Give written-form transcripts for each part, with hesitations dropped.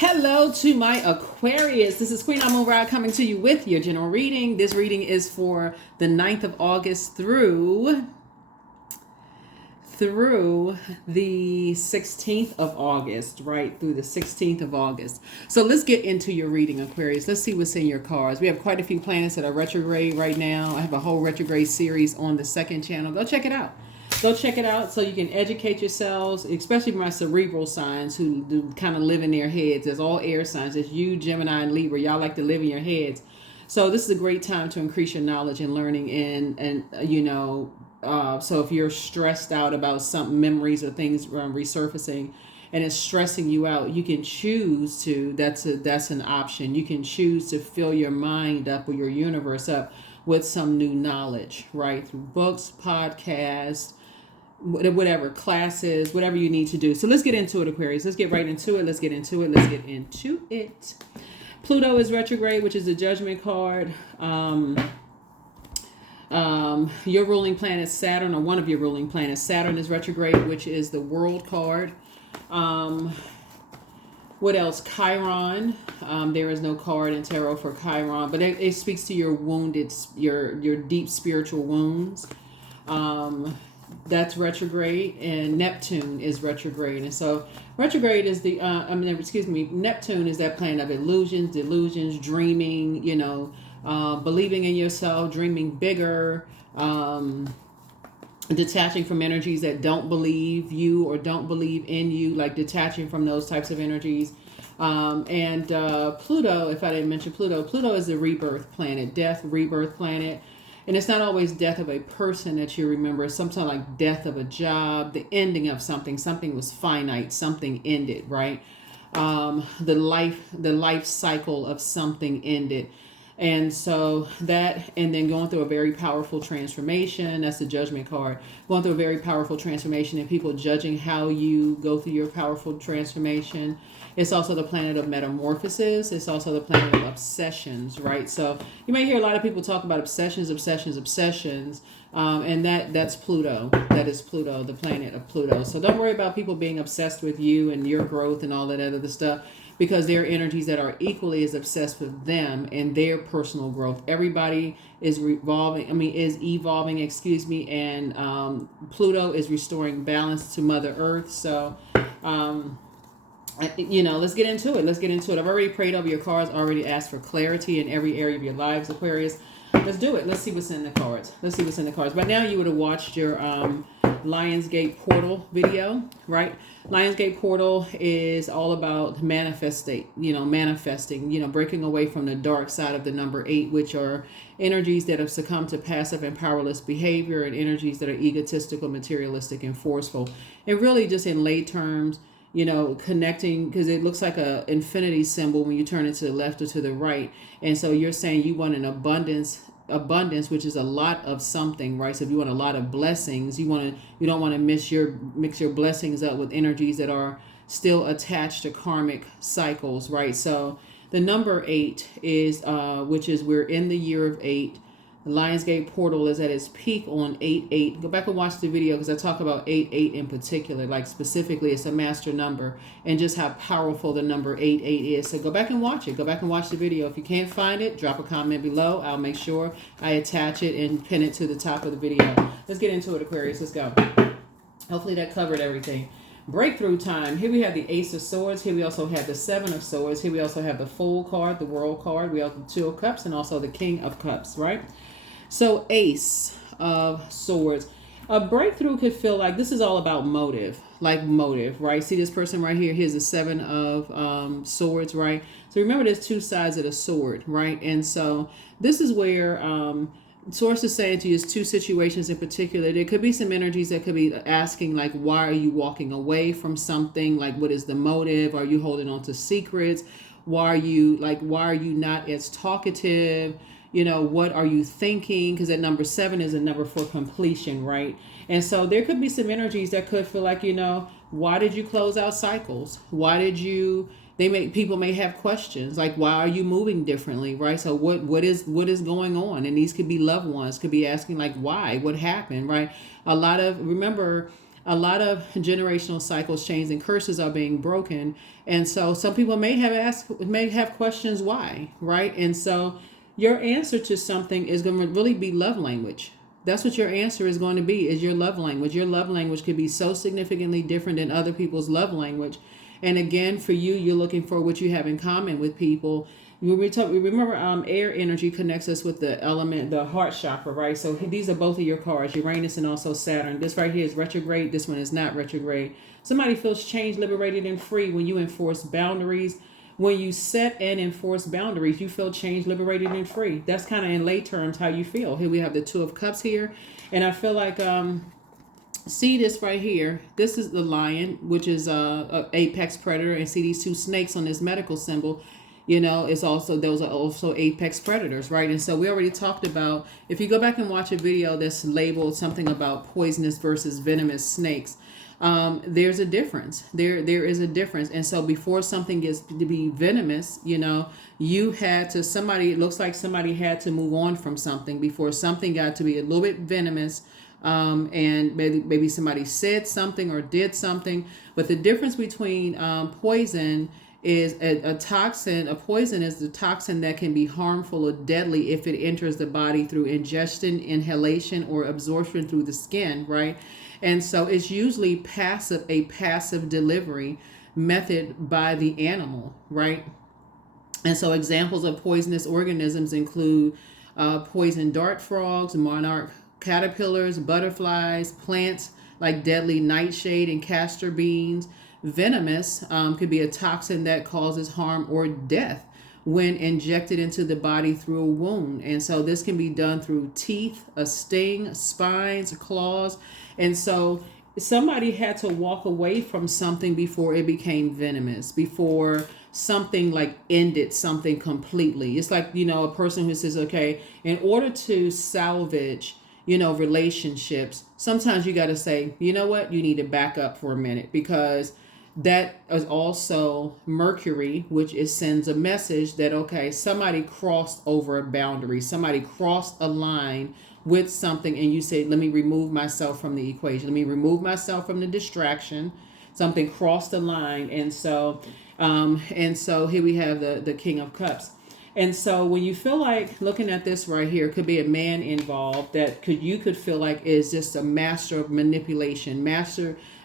Hello to my Aquarius. This is Queen Amun Ra coming to you with your general reading. This reading is for the 9th of August through the 16th of August, right? Through the 16th of August. So let's get into your reading, Aquarius. Let's see what's in your cards. We have quite a few planets that are retrograde right now. I have a whole retrograde series on the second channel. Go check it out. Go check it out so you can educate yourselves, especially my cerebral signs who do kind of live in their heads. There's all air signs. There's you, Gemini, and Libra. Y'all like to live in your heads. So this is a great time to increase your knowledge and learning so if you're stressed out about some memories or things resurfacing and it's stressing you out, you can choose to, that's an option. You can choose to fill your mind up or your universe up with some new knowledge, right? Through books, podcasts, whatever, classes, whatever you need to do. So let's get into it, Aquarius. Let's get right into it. Let's get into it. Pluto is retrograde, which is the Judgment card. Your ruling planet Saturn, or one of your ruling planets Saturn, is retrograde, which is the World card. What else? Chiron. There is no card in tarot for Chiron, but it speaks to your wounded, your deep spiritual wounds. That's retrograde, and Neptune is retrograde. And so retrograde is Neptune is that planet of illusions, delusions, dreaming, believing in yourself, dreaming bigger, detaching from energies that don't believe you or don't believe in you, like detaching from those types of energies. And Pluto, if I didn't mention Pluto is the rebirth planet, death, rebirth planet. And it's not always death of a person that you remember. It's sometimes like death of a job, the ending of something. Something was finite, something ended, right? The life cycle of something ended. And so that, and then going through a very powerful transformation. That's the Judgment card. Going through a very powerful transformation and people judging how you go through your powerful transformation. It's also the planet of metamorphosis. It's also the planet of obsessions, right? So you may hear a lot of people talk about obsessions. And that's Pluto. That is Pluto, the planet of Pluto. So don't worry about people being obsessed with you and your growth and all that other stuff, because there are energies that are equally as obsessed with them and their personal growth. Everybody is evolving, and Pluto is restoring balance to Mother Earth. So, let's get into it. I've already prayed over your cards, already asked for clarity in every area of your lives, Aquarius. Let's do it. Let's see what's in the cards. By now, you would have watched your Lionsgate Portal video, right? Lionsgate Portal is all about manifesting, breaking away from the dark side of the number 8, which are energies that have succumbed to passive and powerless behavior, and energies that are egotistical, materialistic, and forceful. And really, just in lay terms, connecting, because it looks like a infinity symbol when you turn it to the left or to the right. And so you're saying you want an abundance, which is a lot of something, right? So if you want a lot of blessings, you don't want to mix your blessings up with energies that are still attached to karmic cycles, right? So the number 8 is we're in the year of 8. The Lionsgate Portal is at its peak on 8-8. Go back and watch the video, because I talk about 8-8 in particular. Like specifically, it's a master number, and just how powerful the number 8-8 is. So go back and watch it. Go back and watch the video. If you can't find it, drop a comment below. I'll make sure I attach it and pin it to the top of the video. Let's get into it, Aquarius. Let's go. Hopefully that covered everything. Breakthrough time. Here we have the Ace of Swords. Here we also have the Seven of Swords. Here we also have the Fool card, the World card. We have the Two of Cups, and also the King of Cups, right? So Ace of Swords. A breakthrough could feel like this is all about motive, right? See this person right here? Here's the Seven of Swords, right? So remember, there's two sides of the sword, right? And so this is where sources say to use two situations in particular. There could be some energies that could be asking, like, why are you walking away from something? Like, what is the motive? Are you holding on to secrets? Why are you not as talkative? What are you thinking? Because that number 7 is a number for completion, right? And so there could be some energies that could feel like, why did you close out cycles? People may have questions like, why are you moving differently, right? So what is going on? And these could be loved ones, could be asking like, why, what happened, right? Remember, A lot of generational cycles change and curses are being broken. And so some people may have questions why, right? And so your answer to something is going to really be love language. That's what your answer is going to be, is your love language. Your love language could be so significantly different than other people's love language. And again, for you, you're looking for what you have in common with people. Remember, air energy connects us with the element, the heart chakra, right? So these are both of your cards, Uranus and also Saturn. This right here is retrograde. This one is not retrograde. Somebody feels changed, liberated, and free when you enforce boundaries. When you set and enforce boundaries, you feel changed, liberated, and free. That's kind of in lay terms how you feel. Here we have the Two of Cups here. And I feel like, see this right here. This is the lion, which is a apex predator. And see these two snakes on this medical symbol. It's also, those are also apex predators, right? And so we already talked about, if you go back and watch a video that's labeled something about poisonous versus venomous snakes, there's a difference. There is a difference. And so before something gets to be venomous, you had to, it looks like somebody had to move on from something before something got to be a little bit venomous. And maybe somebody said something or did something. But the difference between poison is a toxin. A poison is the toxin that can be harmful or deadly if it enters the body through ingestion, inhalation, or absorption through the skin, right? And so it's usually a passive delivery method by the animal, right? And so examples of poisonous organisms include poison dart frogs, monarch caterpillars, butterflies, plants like deadly nightshade and castor beans. Venomous could be a toxin that causes harm or death when injected into the body through a wound. And so this can be done through teeth, a sting, spines, claws. And so somebody had to walk away from something before it became venomous, before something like ended something completely. It's like, a person who says, okay, in order to salvage relationships, sometimes you got to say, you know what, you need to back up for a minute, because that is also Mercury, which sends a message that, okay, somebody crossed over a boundary, somebody crossed a line with something, and you say, let me remove myself from the equation, let me remove myself from the distraction. Something crossed the line. And so here we have the King of Cups. And so when you feel like, looking at this right here, could be a man involved that you could feel like is just a master of manipulation,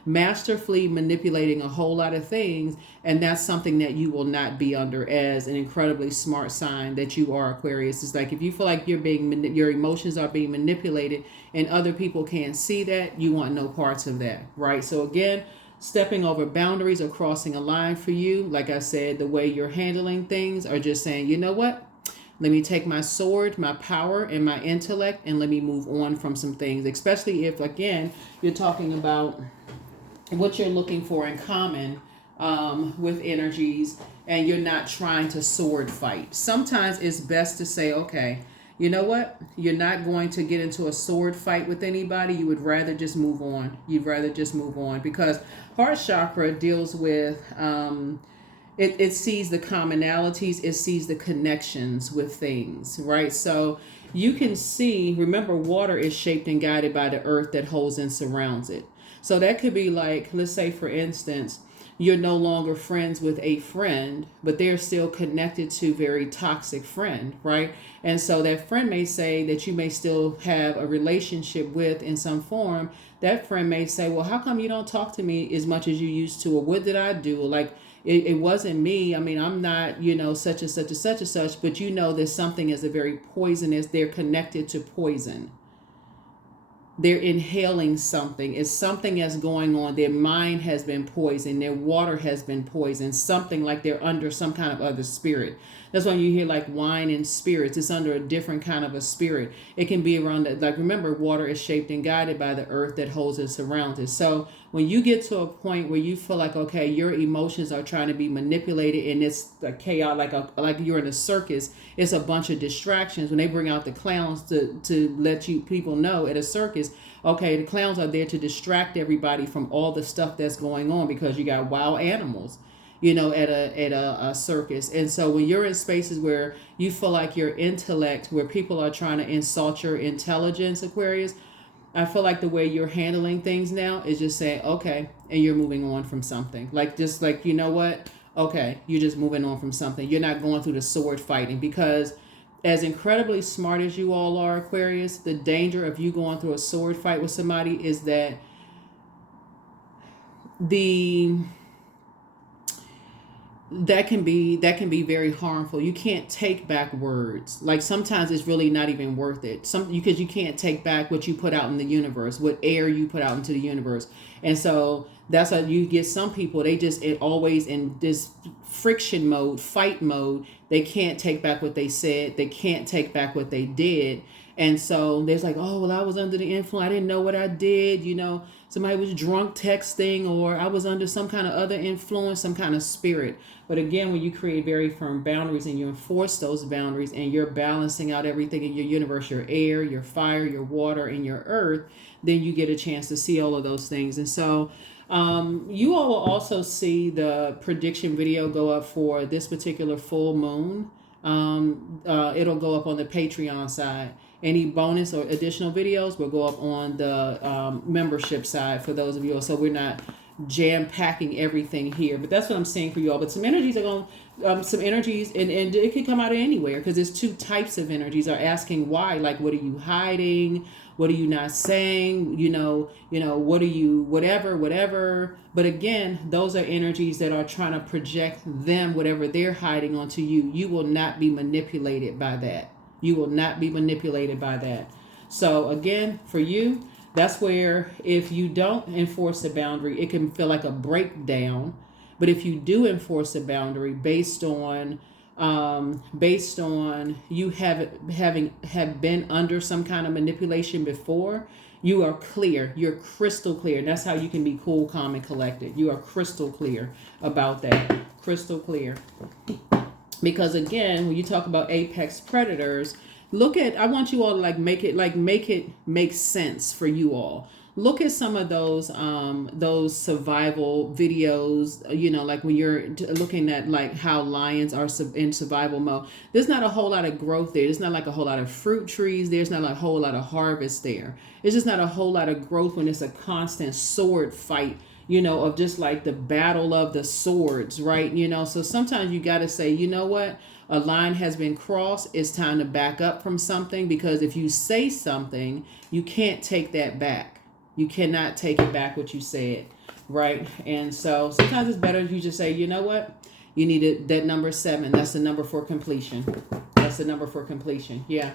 masterfully manipulating a whole lot of things. And that's something that you will not be under as an incredibly smart sign that you are, Aquarius. It's like, if you feel like your emotions are being manipulated and other people can't see that, you want no parts of that, right? So again, stepping over boundaries or crossing a line for you, like I said, the way you're handling things, are just saying, you know what? Let me take my sword, my power, and my intellect, and let me move on from some things, especially if, again, you're talking about what you're looking for in common with energies, and you're not trying to sword fight. Sometimes it's best to say, okay, you know what? You're not going to get into a sword fight with anybody. You would rather just move on. You'd rather just move on, because heart chakra deals with, it sees the commonalities. It sees the connections with things, right? So you can see, remember, water is shaped and guided by the earth that holds and surrounds it. So that could be like, let's say, for instance, you're no longer friends with a friend, but they're still connected to very toxic friend, right? And so that friend may say that you may still have a relationship with in some form. That friend may say, well, how come you don't talk to me as much as you used to? Or what did I do? Like, it wasn't me. I mean, I'm not, such and such and such and such, but there's something as a very poisonous. They're connected to poison. They're inhaling something. It's something that's going on. Their mind has been poisoned. Their water has been poisoned. Something like they're under some kind of other spirit. That's why you hear like wine and spirits. It's under a different kind of a spirit. It can be around that. Like, remember, water is shaped and guided by the earth that holds and surrounds it. So when you get to a point where you feel like, okay, your emotions are trying to be manipulated, and it's like chaos, like you're in a circus, it's a bunch of distractions. When they bring out the clowns to let people know at a circus, okay, the clowns are there to distract everybody from all the stuff that's going on, because you got wild animals, at a circus. And so when you're in spaces where you feel like your intellect, where people are trying to insult your intelligence, Aquarius, I feel like the way you're handling things now is just saying, okay, and you're moving on from something. Like, just like, you know what? Okay, you're just moving on from something. You're not going through the sword fighting, because as incredibly smart as you all are, Aquarius, the danger of you going through a sword fight with somebody is that the that can be very harmful. You can't take back words. Like, sometimes it's really not even worth it. Because you can't take back what you put out in the universe, what air you put out into the universe. And so that's how you get some people, they just always in this friction mode, fight mode. They can't take back what they said. They can't take back what they did. And so there's like, oh, well, I was under the influence. I didn't know what I did. Somebody was drunk texting, or I was under some kind of other influence, some kind of spirit. But again, when you create very firm boundaries and you enforce those boundaries and you're balancing out everything in your universe, your air, your fire, your water, and your earth, then you get a chance to see all of those things. And so you all will also see the prediction video go up for this particular full moon. It'll go up on the Patreon side. Any bonus or additional videos will go up on the membership side for those of you. So we're not jam packing everything here, but that's what I'm saying for you all. But some energies are going, and it could come out of anywhere, because there's two types of energies are asking why. Like, what are you hiding? What are you not saying? What are you, whatever. But again, those are energies that are trying to project them, whatever they're hiding, onto you. You will not be manipulated by that. You will not be manipulated by that. So again, for you, that's where if you don't enforce a boundary, it can feel like a breakdown. But if you do enforce a boundary based on you have been under some kind of manipulation before, you are clear. You're crystal clear. And that's how you can be cool, calm, and collected. You are crystal clear about that. Crystal clear. Because again, when you talk about apex predators, I want you all to make it make sense for you all. Look at some of those survival videos, like when you're looking at like how lions are in survival mode. There's not a whole lot of growth there. There's not like a whole lot of fruit trees. There's not like a whole lot of harvest there. It's just not a whole lot of growth when it's a constant sword fight, of just like the battle of the swords, right? So sometimes you got to say, you know what? A line has been crossed. It's time to back up from something, because if you say something, you can't take that back. You cannot take it back what you said, right? And so sometimes it's better if you just say, you know what? You need that number 7. That's the number for completion. That's the number for completion. Yeah.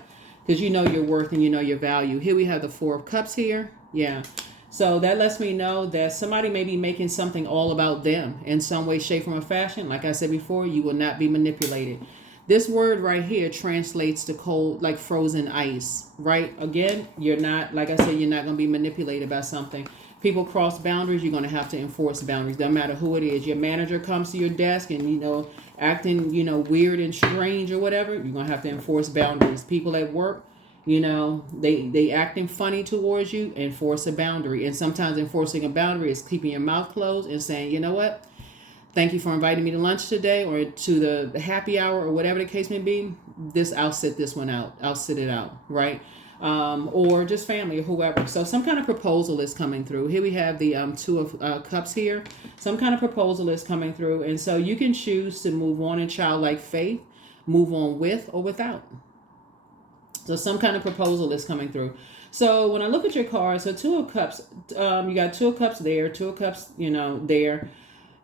Because you know your worth and you know your value. Here we have the 4 of Cups here. Yeah. So that lets me know that somebody may be making something all about them in some way, shape, form, or fashion. Like I said before, you will not be manipulated. This word right here translates to cold, like frozen ice, right? Again, you're not, like I said, you're not going to be manipulated by something. People cross boundaries, you're going to have to enforce boundaries. Doesn't matter who it is. Your manager comes to your desk and, acting, weird and strange or whatever, you're going to have to enforce boundaries. People at work, they acting funny towards you, enforce a boundary. And sometimes enforcing a boundary is keeping your mouth closed and saying, you know what? Thank you for inviting me to lunch today, or to the happy hour, or whatever the case may be. I'll sit this one out. I'll sit it out, right? Or just family or whoever. So some kind of proposal is coming through. Here we have the 2 of Cups here. Some kind of proposal is coming through. And so you can choose to move on in childlike faith, move on with or without. So some kind of proposal is coming through. So when I look at your cards, so 2 of Cups, you got 2 of Cups there, 2 of Cups, there.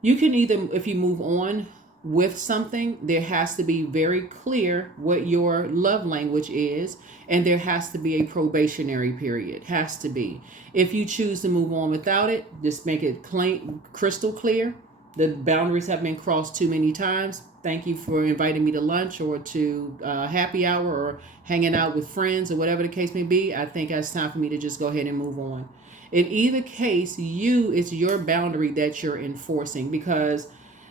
You can either, if you move on with something, there has to be very clear what your love language is, and there has to be a probationary period. Has to be. If you choose to move on without it, just make it crystal clear. The boundaries have been crossed too many times. Thank you for inviting me to lunch or to happy hour or hanging out with friends or whatever the case may be. I think it's time for me to just go ahead and move on. In either case, it's your boundary that you're enforcing, because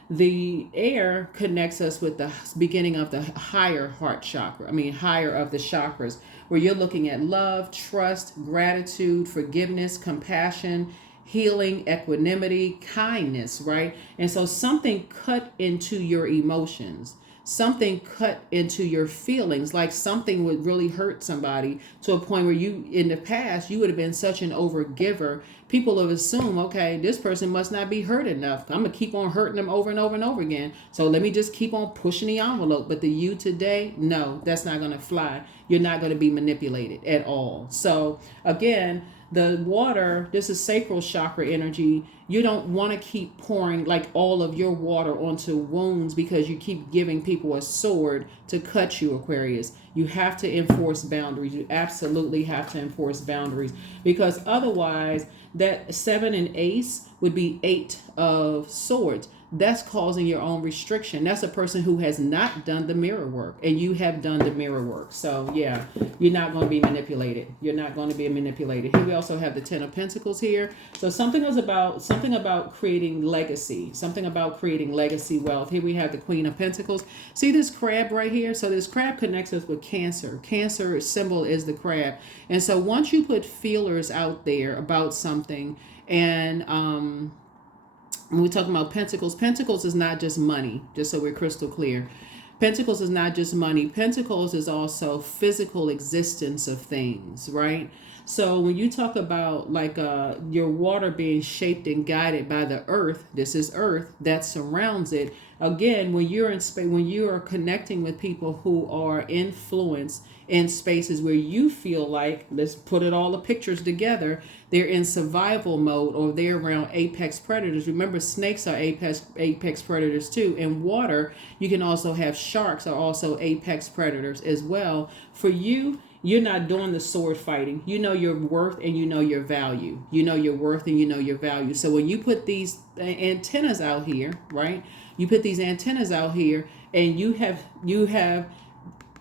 the air connects us with the beginning of the higher heart chakra. Higher of the chakras, where you're looking at love, trust, gratitude, forgiveness, compassion, healing, equanimity, kindness, right? And so something cut into your emotions, something cut into your feelings, like something would really hurt somebody to a point where you, in the past, you would have been such an overgiver. People have assumed, okay, this person must not be hurt enough. I'm gonna keep on hurting them over and over and over again. So let me just keep on pushing the envelope. But the you today, no, that's not gonna fly. You're not gonna be manipulated at all. So again, the water, this is sacral chakra energy. You don't want to keep pouring like all of your water onto wounds because you keep giving people a sword to cut you, Aquarius. You have to enforce boundaries. You absolutely have to enforce boundaries, because otherwise that 7 and ace would be 8 of swords. That's causing your own restriction. That's a person who has not done the mirror work, and you have done the mirror work. So yeah, you're not going to be manipulated. You're not going to be manipulated. Here we also have the 10 of Pentacles here. So something about creating legacy, something about creating legacy wealth. Here we have the Queen of Pentacles. See this crab right here? So this crab connects us with Cancer. Cancer symbol is the crab. And so once you put feelers out there about something, and when we talk about Pentacles, Pentacles is not just money, just so we're crystal clear. Pentacles is not just money. Pentacles is also physical existence of things, right? So when you talk about like your water being shaped and guided by the earth, this is earth that surrounds it. Again, when you're in space, when you are connecting with people who are influenced in spaces where you feel like, let's put it all the pictures together, they're in survival mode, or they're around apex predators. Remember, snakes are apex predators too. In water, you can also have sharks are also apex predators as well. For you, you're not doing the sword fighting. You know your worth and you know your value. You know your worth and you know your value. So when you put these antennas out here, right? You put these antennas out here, and you have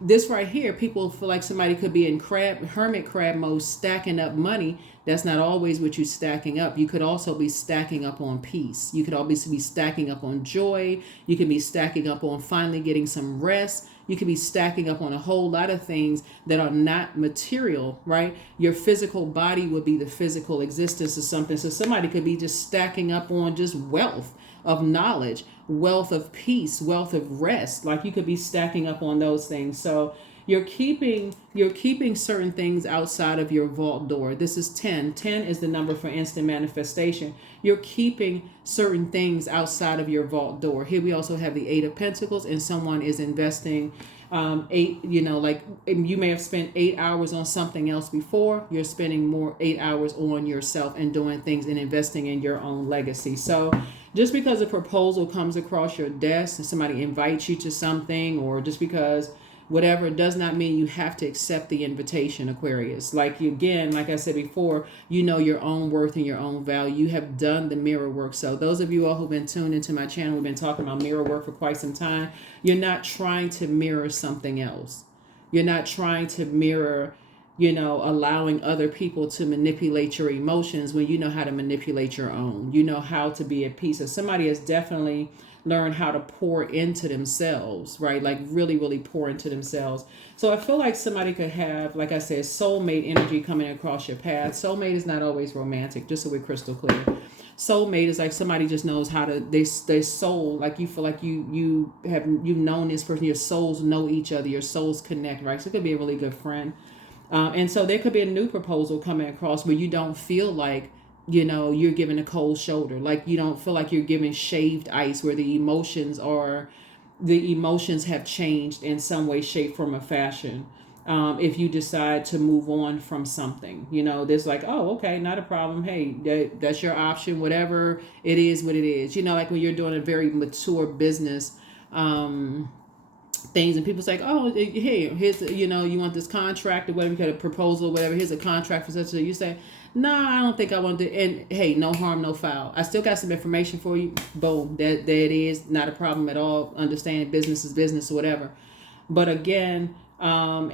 this right here. People feel like somebody could be in hermit crab mode, stacking up money. That's not always what you're stacking up. You could also be stacking up on peace. You could always be stacking up on joy. You could be stacking up on finally getting some rest. You could be stacking up on a whole lot of things that are not material, right? Your physical body would be the physical existence of something. So somebody could be just stacking up on just wealth of knowledge, wealth of peace, wealth of rest. Like you could be stacking up on those things. So you're keeping certain things outside of your vault door. This is 10. 10 is the number for instant manifestation. You're keeping certain things outside of your vault door. Here we also have the 8 of Pentacles, and someone is investing 8, like you may have spent 8 hours on something else before. You're spending more 8 hours on yourself and doing things and investing in your own legacy. So just because a proposal comes across your desk and somebody invites you to something, or just because whatever, does not mean you have to accept the invitation, Aquarius. Like I said before, you know your own worth and your own value. You have done the mirror work. So those of you all who've been tuned into my channel, we've been talking about mirror work for quite some time. You're not trying to mirror something else. You're not trying to mirror, allowing other people to manipulate your emotions when you know how to manipulate your own. You know how to be at peace. So somebody has definitely learn how to pour into themselves, right? Like really, really pour into themselves. So I feel like somebody could have, like I said, soulmate energy coming across your path. Soulmate is not always romantic, just so we're crystal clear. Soulmate is like somebody just knows how to, their soul, like you feel like you've known this person, your souls know each other, your souls connect, right? So it could be a really good friend. And so there could be a new proposal coming across where you don't feel like, you're giving a cold shoulder. Like you don't feel like you're giving shaved ice, where the emotions have changed in some way, shape, form, or fashion. If you decide to move on from something, there's like, oh, okay, not a problem. Hey, that's your option, whatever it is, what it is. Like when you're doing a very mature business, things, and people say, oh, hey, here's, you want this contract or whatever, you got a proposal or whatever, here's a contract for such and you say, nah, I don't think I want to, and hey, no harm, no foul. I still got some information for you. Boom, there it is. Not a problem at all. Understand business is business or whatever. But again, and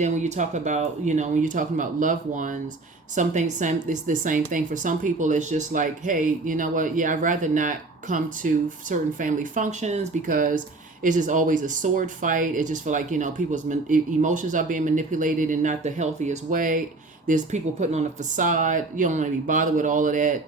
then when you talk about, when you're talking about loved ones, it's the same thing. For some people, it's just like, hey, you know what? Yeah, I'd rather not come to certain family functions because it's just always a sword fight. It just feel like, people's emotions are being manipulated in not the healthiest way. There's people putting on a facade. You don't want to be bothered with all of that.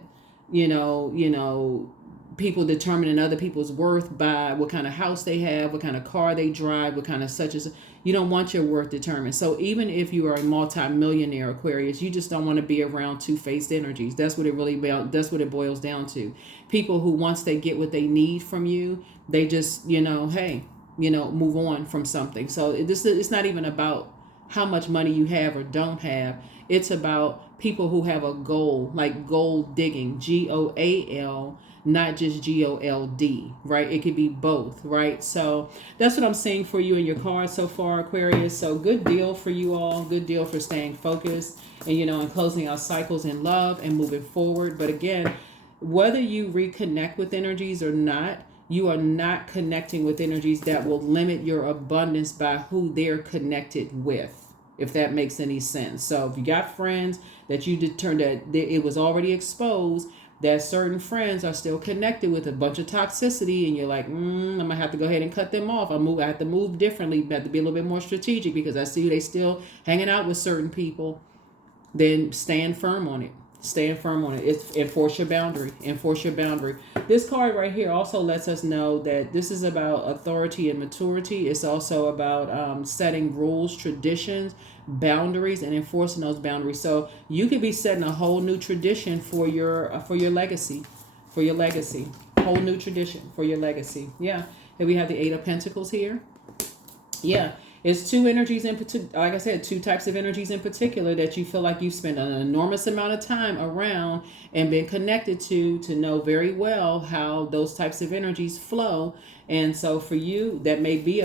people determining other people's worth by what kind of house they have, what kind of car they drive, what kind of such as. You don't want your worth determined. So even if you are a multi-millionaire Aquarius, you just don't want to be around two-faced energies. That's what it boils down to. People who, once they get what they need from you, they just, hey, move on from something. So it's not even about how much money you have or don't have. It's about people who have a goal, like gold digging, GOAL, not just GOLD, right? It could be both, right? So that's what I'm seeing for you in your cards so far, Aquarius. So good deal for you all. Good deal for staying focused and, and closing out cycles in love and moving forward. But again, whether you reconnect with energies or not, you are not connecting with energies that will limit your abundance by who they're connected with, if that makes any sense. So if you got friends that you determined that it was already exposed, that certain friends are still connected with a bunch of toxicity, and you're like, I'm gonna have to go ahead and cut them off. I have to move differently. I have to be a little bit more strategic because I see they still hanging out with certain people. Then stand firm on it. Stand firm on it. It's enforce your boundary. Enforce your boundary. This card right here also lets us know that this is about authority and maturity. It's also about setting rules, traditions, boundaries, and enforcing those boundaries. So you could be setting a whole new tradition for your legacy, whole new tradition for your legacy. Yeah. Here we have the Eight of Pentacles here. Yeah. It's two energies in particular, like I said, two types of energies in particular that you feel like you spend an enormous amount of time around and been connected to know very well how those types of energies flow. And so for you, that may be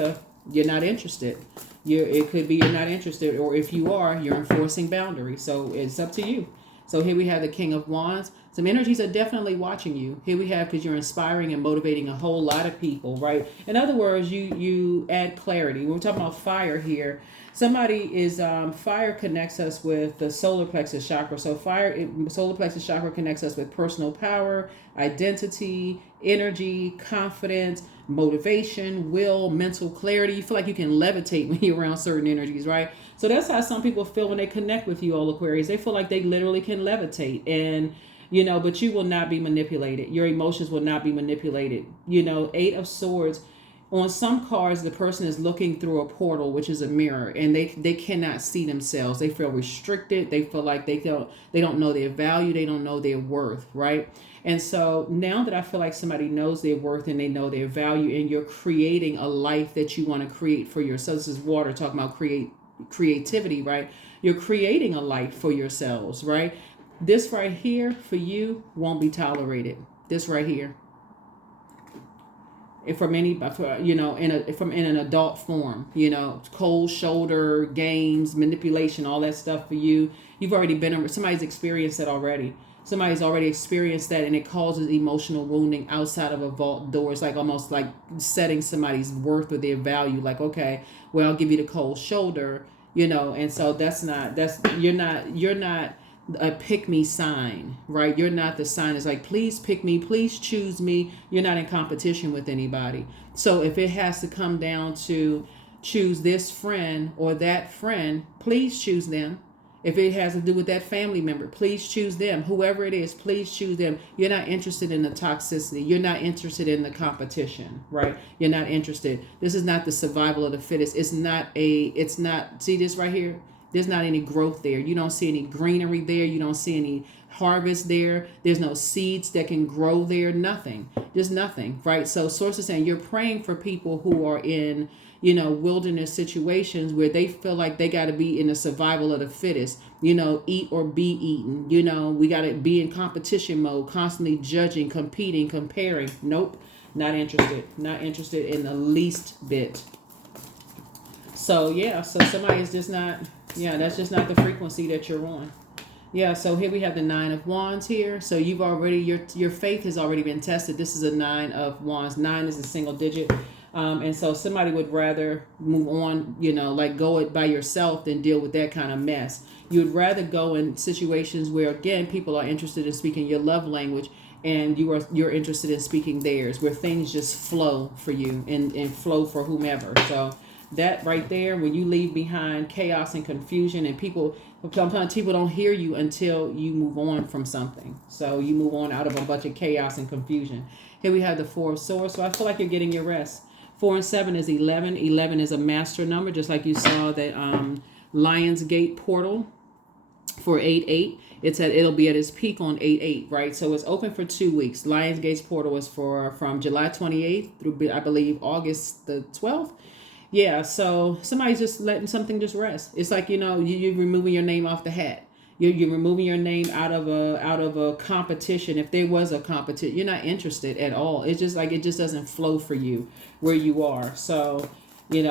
you're not interested. It could be you're not interested, or if you are, you're enforcing boundaries. So it's up to you. So here we have the King of Wands. Some energies are definitely watching you. Here we have, because you're inspiring and motivating a whole lot of people, right? In other words, you add clarity. We're talking about fire here. Somebody is, fire connects us with the solar plexus chakra. So solar plexus chakra connects us with personal power, identity, energy, confidence, motivation, will, mental clarity. You feel like you can levitate when you're around certain energies, right? So that's how some people feel when they connect with you, all Aquarius. They feel like they literally can levitate, and but you will not be manipulated. Your emotions will not be manipulated. Eight of Swords. On some cards, the person is looking through a portal, which is a mirror, and they cannot see themselves. They feel restricted. They feel like they don't know their value. They don't know their worth, right? And so now that I feel like somebody knows their worth and they know their value, and you're creating a life that you want to create for yourself. This is water talking about creativity, right? You're creating a life for yourselves, right? This right here for you won't be tolerated. This right here, from in an adult form, cold shoulder, games, manipulation, all that stuff for you. You've already somebody's experienced that already. Somebody's already experienced that, and it causes emotional wounding outside of a vault door. It's like almost like setting somebody's worth or their value. Like, okay, well, I'll give you the cold shoulder, and so you're not a pick me sign, right? You're not the sign. It's like, please pick me, please choose me. You're not in competition with anybody. So if it has to come down to choose this friend or that friend, please choose them. If it has to do with that family member, please choose them. Whoever it is, please choose them. You're not interested in the toxicity. You're not interested in the competition, right? You're not interested. This is not the survival of the fittest. It's not, see this right here? There's not any growth there. You don't see any greenery there. You don't see any harvest there. There's no seeds that can grow there. Nothing. Just nothing, right? So Source is saying you're praying for people who are in, wilderness situations where they feel like they got to be in the survival of the fittest, eat or be eaten. We got to be in competition mode, constantly judging, competing, comparing. Nope. Not interested. Not interested in the least bit. So, yeah. So somebody is just not... Yeah, that's just not the frequency that you're on. Yeah, so here we have the Nine of Wands here. So you've already, your faith has already been tested. This is a Nine of Wands. 9 is a single digit. And so somebody would rather move on, like go it by yourself than deal with that kind of mess. You'd rather go in situations where, again, people are interested in speaking your love language, and you're interested in speaking theirs, where things just flow for you and flow for whomever. So That right there, when you leave behind chaos and confusion, and sometimes people don't hear you until you move on from something. So you move on out of a bunch of chaos and confusion. Here we have the Four of Swords. So I feel like you're getting your rest. 4 and 7 is 11. 11 is a master number, just like you saw that Lion's Gate portal for 8-8. It'll be at its peak on 8-8, right? So it's open for 2 weeks. Lion's Gate's portal is from July 28th through, I believe, August the 12th. Yeah, so somebody's just letting something just rest. It's like, you're removing your name off the hat. You're removing your name out of a competition. If there was a competition, you're not interested at all. It's just like it just doesn't flow for you where you are. So, when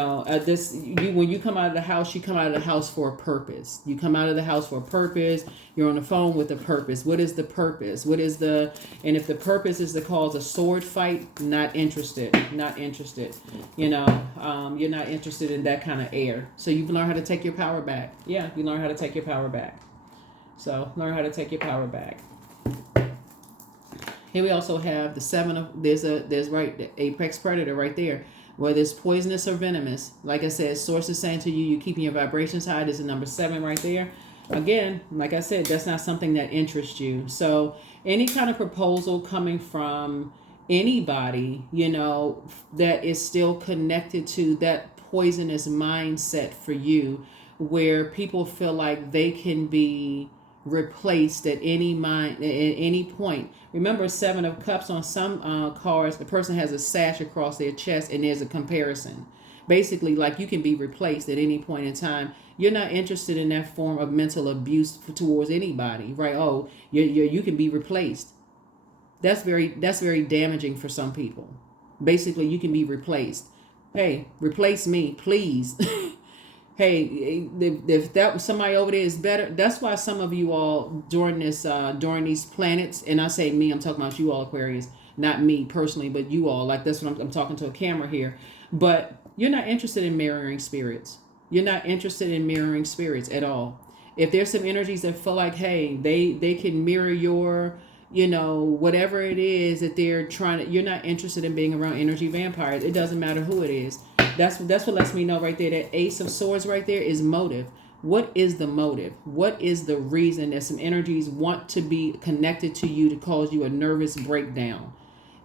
you come out of the house, you come out of the house for a purpose. You come out of the house for a purpose. You're on the phone with a purpose. What is the purpose? And if the purpose is to cause a sword fight, not interested. Not interested. You're not interested in that kind of air. So you've learned how to take your power back. Yeah, you learn how to take your power back. So learn how to take your power back. Here we also have the the apex predator right there. Whether it's poisonous or venomous, like I said, source is saying to you, you're keeping your vibrations high. This is number 7 right there. Again, like I said, that's not something that interests you. So any kind of proposal coming from anybody, that is still connected to that poisonous mindset for you, where people feel like they can be replaced at any point. Remember, 7 of Cups on some cards, the person has a sash across their chest and there's a comparison. Basically, like you can be replaced at any point in time. You're not interested in that form of mental abuse towards anybody, right? Oh, you can be replaced. That's very damaging for some people. Basically, you can be replaced. Hey, replace me, please. Hey, if that somebody over there is better, that's why some of you all during these planets, and I say me, I'm talking about you all Aquarius, not me personally, but you all, like that's what I'm talking to a camera here. But you're not interested in mirroring spirits. You're not interested in mirroring spirits at all. If there's some energies that feel like, hey, they can mirror your, whatever it is that they're trying to, you're not interested in being around energy vampires. It doesn't matter who it is. That's what lets me know right there. That Ace of Swords right there is motive. What is the motive? What is the reason that some energies want to be connected to you to cause you a nervous breakdown?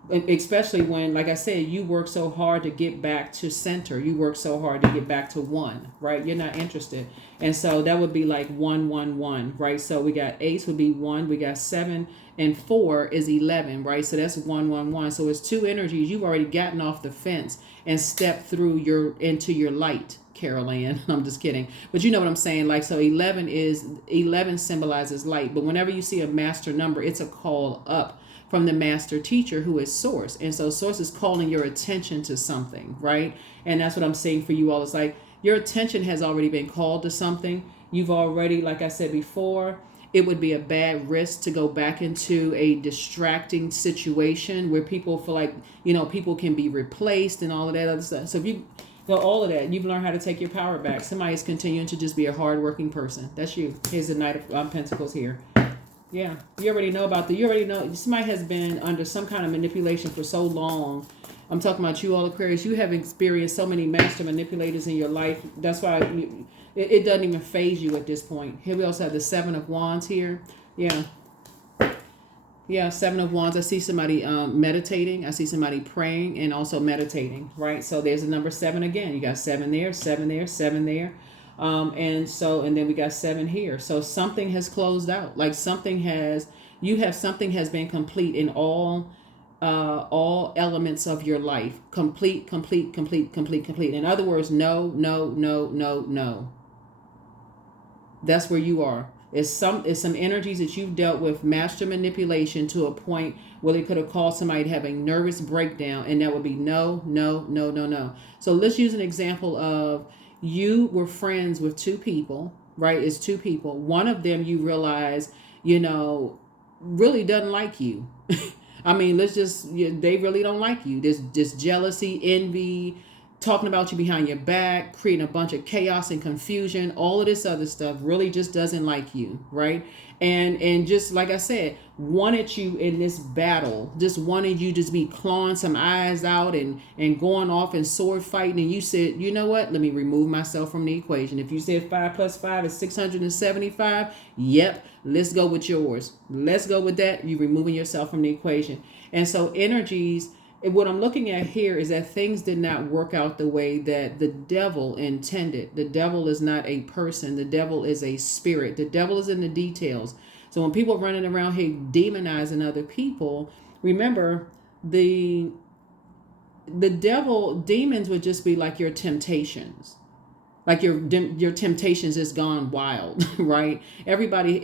Especially when, like I said, you work so hard to get back to center. You work so hard to get back to 1, right? You're not interested. And so that would be like 1, 1, 1, right? So we got Ace would be 1. We got 7 and 4 is 11, right? So that's 1, 1, 1. So it's 2 energies. You've already gotten off the fence and stepped through into your light, Carol Ann. I'm just kidding. But you know what I'm saying? Like, so 11 symbolizes light. But whenever you see a master number, it's a call up from the master teacher, who is Source. And so Source is calling your attention to something, right? And that's what I'm saying for you all. It's like your attention has already been called to something. You've already, like I said before, it would be a bad risk to go back into a distracting situation where people feel like, people can be replaced and all of that other stuff. So if you know all of that, you've learned how to take your power back. Somebody's continuing to just be a hardworking person. That's you. Here's the Knight of Pentacles here. Yeah, you already know somebody has been under some kind of manipulation for so long. I'm talking about you all Aquarius. You have experienced so many master manipulators in your life. That's why it doesn't even faze you at this point. Here we also have the 7 of Wands here. Yeah, 7 of Wands. I see somebody meditating. I see somebody praying and also meditating, right? So there's the number 7 again. You got 7 there, 7 there, 7 there. And then we got 7 here. So something has closed out. Like something has been complete in all elements of your life. Complete. In other words, no. That's where you are. It's some energies that you've dealt with master manipulation to a point where it could have caused somebody to have a nervous breakdown, and that would be no. So let's use an example of you were friends with 2 people, right? It's 2 people. One of them you realize, really doesn't like you. I mean, they really don't like you. There's just jealousy, envy, talking about you behind your back, creating a bunch of chaos and confusion, all of this other stuff, really just doesn't like you, right? And just like I said, wanted you in this battle, just wanted you just be clawing some eyes out and going off and sword fighting, and you said, you know what, let me remove myself from the equation. If you said 5 plus 5 is 675, yep, let's go with yours, let's go with that. You removing yourself from the equation. And so energies, what I'm looking at here is that things did not work out the way that the devil intended. The devil is not a person. The devil is a spirit. The devil is in the details. So when people are running around here demonizing other people, remember the demons would just be like your temptations. Like your temptations is gone wild, right? Everybody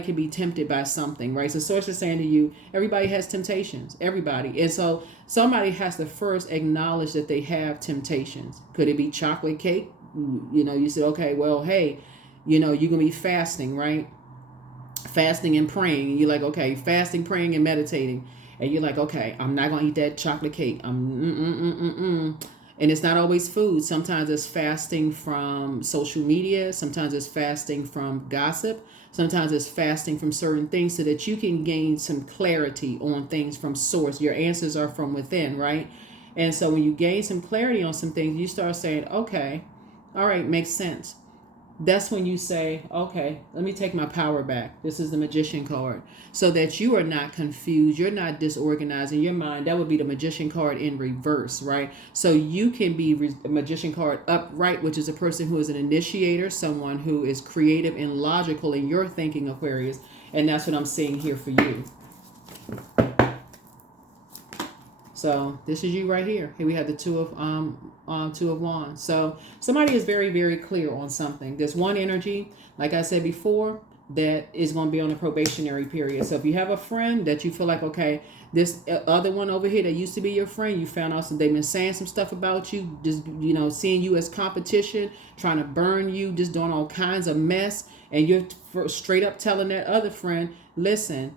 can be tempted by something, right? So source is saying to you, everybody has temptations, everybody. And so somebody has to first acknowledge that they have temptations. Could it be chocolate cake? You said, okay, well, hey, you're going to be fasting, right? Fasting and praying. And you're like, okay, fasting, praying, and meditating. And you're like, okay, I'm not going to eat that chocolate cake. And it's not always food. Sometimes it's fasting from social media. Sometimes it's fasting from gossip. Sometimes it's fasting from certain things so that you can gain some clarity on things from source. Your answers are from within, right? And so when you gain some clarity on some things, you start saying, okay, all right, makes sense. That's when you say, okay, let me take my power back. This is the Magician card. So that you are not confused. You're not disorganized in your mind. That would be the Magician card in reverse, right? So you can be a Magician card upright, which is a person who is an initiator, someone who is creative and logical in your thinking, Aquarius. And that's what I'm seeing here for you. So this is you right here. Here we have the two of wands. So somebody is very, very clear on something. There's one energy, like I said before, that is going to be on a probationary period. So if you have a friend that you feel like, okay, this other one over here that used to be your friend, you found out they've been saying some stuff about you, just, seeing you as competition, trying to burn you, just doing all kinds of mess. And you're straight up telling that other friend, listen,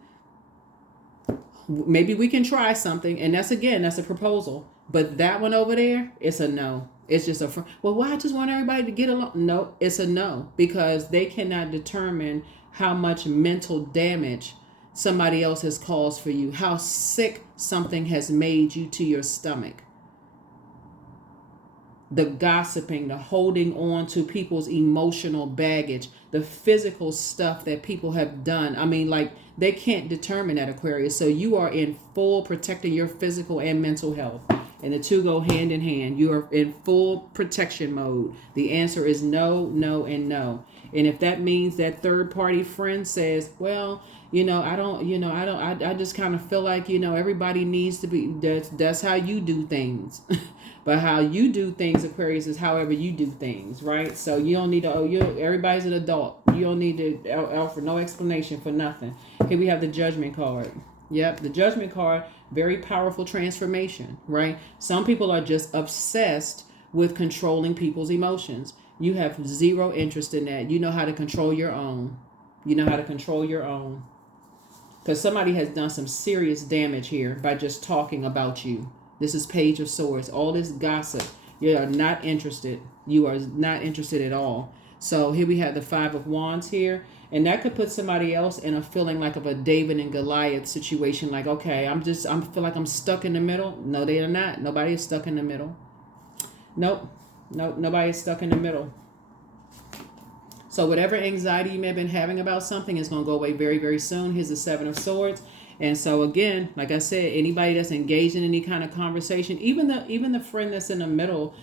maybe we can try something. And that's a proposal. But that one over there, it's a no. It's just well, I just want everybody to get along. No, it's a no, because they cannot determine how much mental damage somebody else has caused for you, how sick something has made you to your stomach. The gossiping, the holding on to people's emotional baggage, the physical stuff that people have done. I mean, like, they can't determine that, Aquarius. So you are in full protecting your physical and mental health. And the two go hand in hand. You are in full protection mode. The answer is no, no, and no. And if that means that third party friend says, well, I just kind of feel like, everybody needs to be, that's how you do things. But how you do things, Aquarius, is however you do things, right? So you don't need to, everybody's an adult. You don't need to offer no explanation for nothing. Here we have the Judgment card. Yep, the Judgment card, very powerful transformation, right? Some people are just obsessed with controlling people's emotions. You have zero interest in that. You know how to control your own. Because somebody has done some serious damage here by just talking about you. This is Page of Swords. All this gossip. You are not interested. You are not interested at all. So here we have the Five of Wands here. And that could put somebody else in a feeling like of a David and Goliath situation. Like, okay, I feel like I'm stuck in the middle. No, they are not. Nobody is stuck in the middle. Nope, nobody is stuck in the middle. So whatever anxiety you may have been having about something is going to go away very, very soon. Here's the Seven of Swords. And so again, like I said, anybody that's engaged in any kind of conversation, even the friend that's in the middle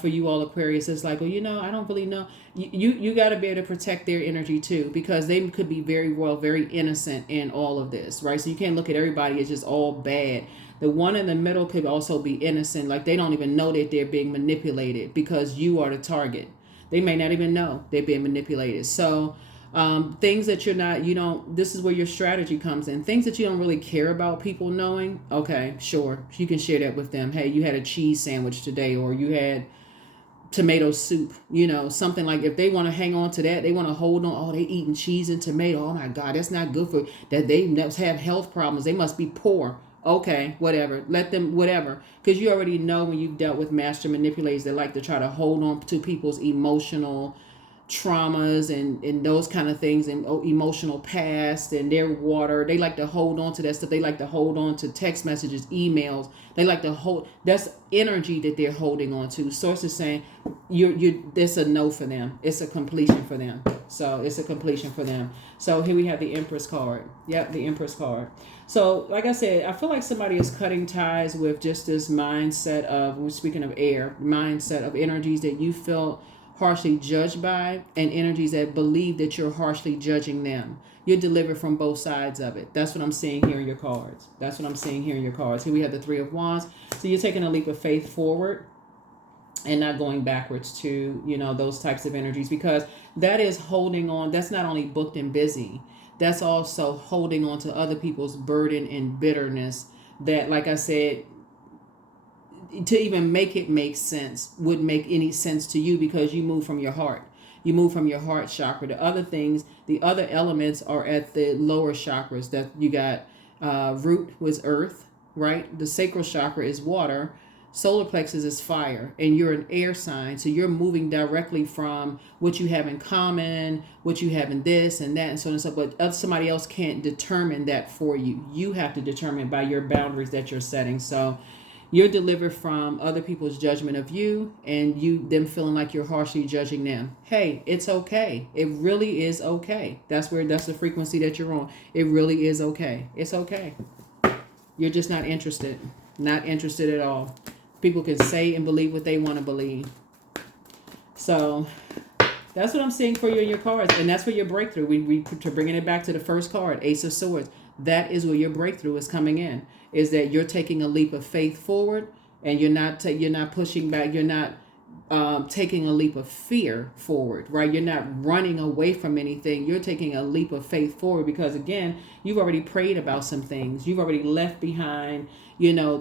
for you all, Aquarius, is like, well, I don't really know. You got to be able to protect their energy too, because they could be very innocent in all of this, right? So you can't look at everybody as just all bad. The one in the middle could also be innocent, like they don't even know that they're being manipulated because you are the target. They may not even know they're being manipulated. So things that this is where your strategy comes in. Things that you don't really care about people knowing. Okay, sure. You can share that with them. Hey, you had a cheese sandwich today, or you had tomato soup, something like. If they want to hang on to that, they want to hold on. Oh, they eating cheese and tomato. Oh my God, that's not good for that. They must have health problems. They must be poor. Okay, whatever. Let them, whatever. Because you already know when you've dealt with master manipulators that like to try to hold on to people's emotional traumas and those kind of things, and emotional past, and their water. They like to hold on to that stuff. They like to hold on to text messages, emails. They like to hold, that's energy that they're holding on to. Source is saying you it's a no for them. It's a completion for them. So it's a completion for them. So here we have the Empress card. Yep, the Empress card. So like I said, I feel like somebody is cutting ties with just this mindset of, we're speaking of air, mindset of energies that you feel harshly judged by, and energies that believe that you're harshly judging them. You're delivered from both sides of it. That's what I'm seeing here in your cards. That's what I'm seeing here in your cards. Here we have the Three of Wands. So you're taking a leap of faith forward and not going backwards to, those types of energies, because that is holding on. That's not only booked and busy, that's also holding on to other people's burden and bitterness that, like I said, to even make it make sense would make any sense to you, because you move from your heart. You move from your heart chakra. The other things, the other elements are at the lower chakras. That you got root was earth, right? The sacral chakra is water. Solar plexus is fire, and you're an air sign. So you're moving directly from what you have in common, what you have in this and that and so on and so forth. But somebody else can't determine that for you. You have to determine by your boundaries that you're setting. So you're delivered from other people's judgment of you, and them feeling like you're harshly judging them. Hey, it's okay. It really is okay. That's the frequency that you're on. It really is okay. It's okay. You're just not interested. Not interested at all. People can say and believe what they want to believe. So that's what I'm seeing for you in your cards, and that's for your breakthrough. We to bringing it back to the first card, Ace of Swords. That is where your breakthrough is coming in. Is that you're taking a leap of faith forward, and you're not pushing back. You're not taking a leap of fear forward, right? You're not running away from anything. You're taking a leap of faith forward, because again, you've already prayed about some things. You've already left behind,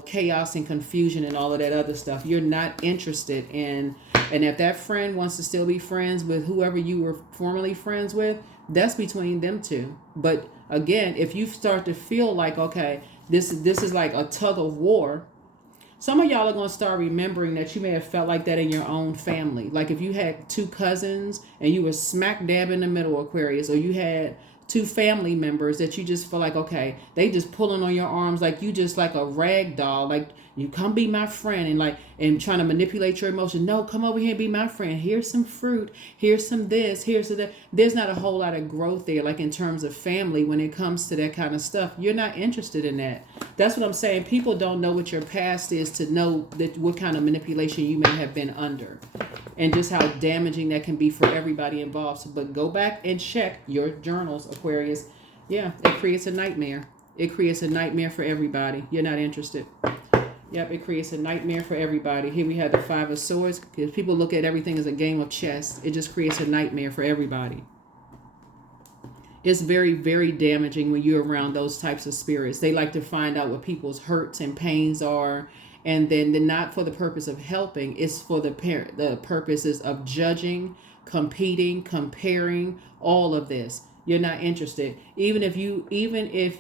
chaos and confusion and all of that other stuff. You're not interested in, and if that friend wants to still be friends with whoever you were formerly friends with, that's between them two. But again, if you start to feel like, okay, this is like a tug of war, some of y'all are going to start remembering that you may have felt like that in your own family. Like if you had two cousins and you were smack dab in the middle, Aquarius, or you had two family members that you just feel like, okay, they just pulling on your arms like you just like a rag doll, like you come be my friend, and trying to manipulate your emotion. No, come over here and be my friend. Here's some fruit. Here's some this. Here's that. There's not a whole lot of growth there, like in terms of family, when it comes to that kind of stuff. You're not interested in that. That's what I'm saying. People don't know what your past is to know that what kind of manipulation you may have been under, and just how damaging that can be for everybody involved. So, but go back and check your journals, Aquarius. Yeah, it creates a nightmare. It creates a nightmare for everybody. You're not interested. Yep, it creates a nightmare for everybody. Here we have the Five of Swords. Because people look at everything as a game of chess. It just creates a nightmare for everybody. It's very, very damaging when you're around those types of spirits. They like to find out what people's hurts and pains are. And then not for the purpose of helping. It's for the purposes of judging, competing, comparing, all of this. You're not interested. Even if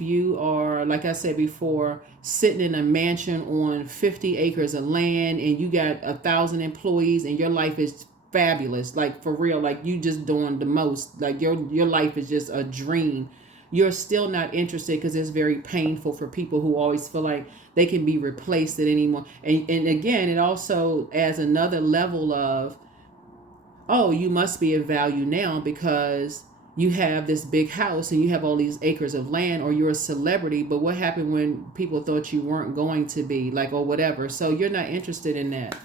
you are, like I said before, sitting in a mansion on 50 acres of land, and you got 1,000 employees, and your life is fabulous, like for real, like you just doing the most, like your life is just a dream. You're still not interested, because it's very painful for people who always feel like they can be replaced at any moment. And again, it also adds another level of, oh, you must be of value now because you have this big house and you have all these acres of land, or you're a celebrity. But what happened when people thought you weren't going to be, like, or whatever? So you're not interested in that.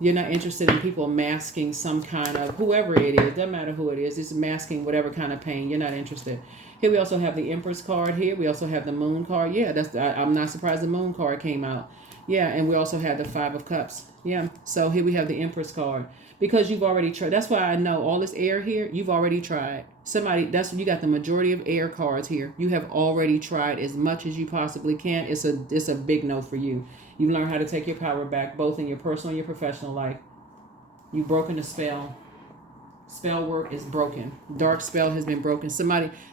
You're not interested in people masking some kind of, whoever it is, doesn't matter who it is, it's masking whatever kind of pain. You're not interested. Here we also have the Empress card here. We also have the Moon card. Yeah, I'm not surprised the Moon card came out. Yeah, and we also have the Five of Cups. Yeah, so here we have the Empress card. Because you've already tried. That's why I know all this air here, you've already tried. You got the majority of air cards here. You have already tried as much as you possibly can. It's a big no for you. You've learned how to take your power back, both in your personal and your professional life. You've broken the spell. Spell work is broken. Dark spell has been broken.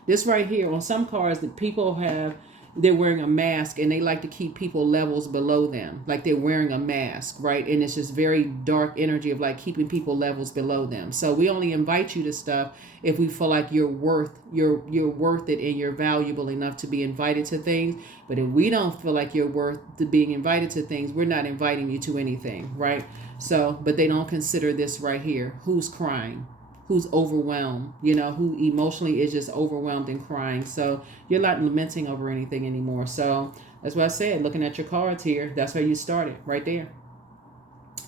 This right here, on some cards that people have, they're wearing a mask and they like to keep people levels below them, like they're wearing a mask, right? And it's just very dark energy of like keeping people levels below them. So we only invite you to stuff if we feel like you're worth it and you're valuable enough to be invited to things. But if we don't feel like you're worth to being invited to things, we're not inviting you to anything, right? So, but they don't consider this right here. Who's crying? Who's overwhelmed, who emotionally is just overwhelmed and crying. So you're not lamenting over anything anymore. So that's what I said, looking at your cards here, that's where you started, right there.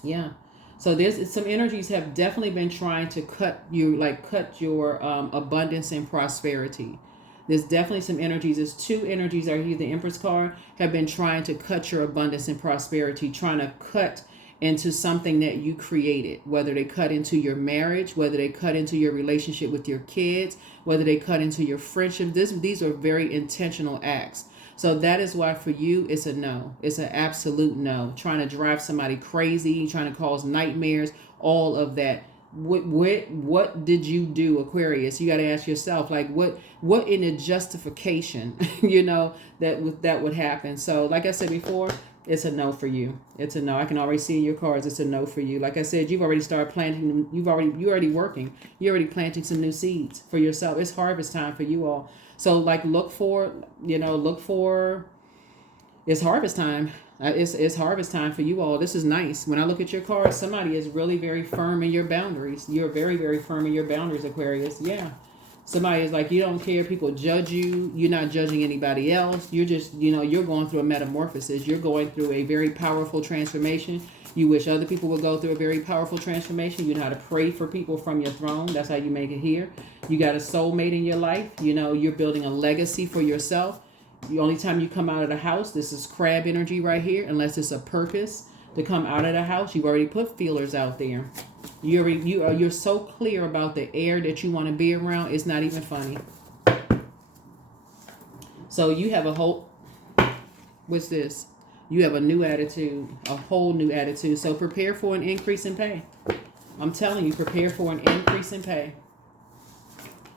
Yeah. So there's some energies have definitely been trying to cut your abundance and prosperity. There's definitely some energies. There's two energies are here. The Empress card have been trying to cut your abundance and prosperity, trying to cut into something that you created, whether they cut into your marriage, whether they cut into your relationship with your kids, whether they cut into your friendship. These are very intentional acts. So that is why for you, it's a no. It's an absolute no. Trying to drive somebody crazy, trying to cause nightmares, all of that. What did you do, Aquarius? You got to ask yourself, like, what in a justification, that would happen. So like I said before, it's a no for you. It's a no. I can already see in your cards. It's a no for you. Like I said, you've already started planting. You're already working. You're already planting some new seeds for yourself. It's harvest time for you all. So like look for. It's harvest time. It's harvest time for you all. This is nice. When I look at your cards, somebody is really very firm in your boundaries. You're very, very firm in your boundaries, Aquarius. Yeah. Somebody is like, you don't care. People judge you. You're not judging anybody else. You're just, you're going through a metamorphosis. You're going through a very powerful transformation. You wish other people would go through a very powerful transformation. You know how to pray for people from your throne. That's how you make it here. You got a soulmate in your life. You're building a legacy for yourself. The only time you come out of the house, this is crab energy right here, unless it's a purpose to come out of the house. You've already put feelers out there. You're so clear about the air that you want to be around. It's not even funny. So you have a whole, what's this? You have a new attitude, a whole new attitude. So prepare for an increase in pay. I'm telling you, prepare for an increase in pay.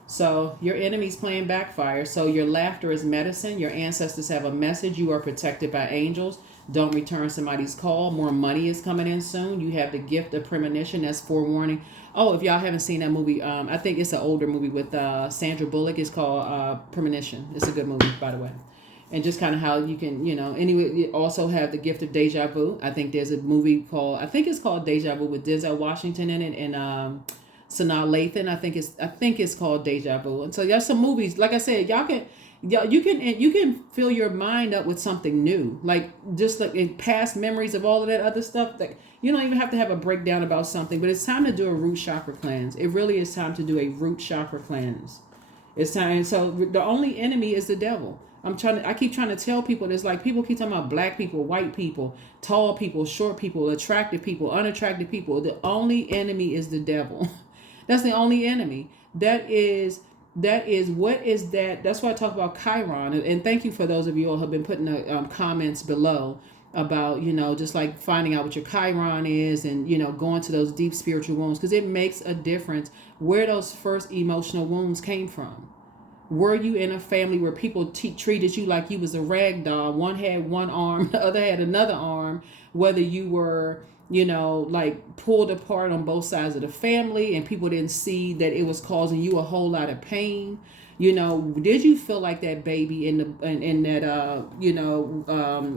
So your enemy's playing backfire. So your laughter is medicine. Your ancestors have a message. You are protected by angels. Don't return somebody's call. More money is coming in soon. You have the gift of premonition. That's forewarning. Oh, if y'all haven't seen that movie, I think it's an older movie with Sandra Bullock. It's called Premonition. It's a good movie, by the way. And just kind of how you can, anyway, you also have the gift of deja vu. I think there's a movie called Deja Vu with Denzel Washington in it and Sanaa Lathan. I think it's called Deja Vu. And so there's some movies. Like I said, you can fill your mind up with something new, like just like in past memories of all of that other stuff. That you don't even have to have a breakdown about something, but it's time to do a root chakra cleanse. It really is time to do a root chakra cleanse. It's time. So the only enemy is the devil. I keep trying to tell people this, like people keep talking about black people, white people, tall people, short people, attractive people, unattractive people. The only enemy is the devil. That's the only enemy. That is what is that? That's why I talk about Chiron. And thank you for those of you who have been putting the comments below about, just like finding out what your Chiron is and, going to those deep spiritual wounds, because it makes a difference where those first emotional wounds came from. Were you in a family where people treated you like you was a rag doll? One had one arm, the other had another arm. Whether you were, like pulled apart on both sides of the family and people didn't see that it was causing you a whole lot of pain. Did you feel like that baby in that,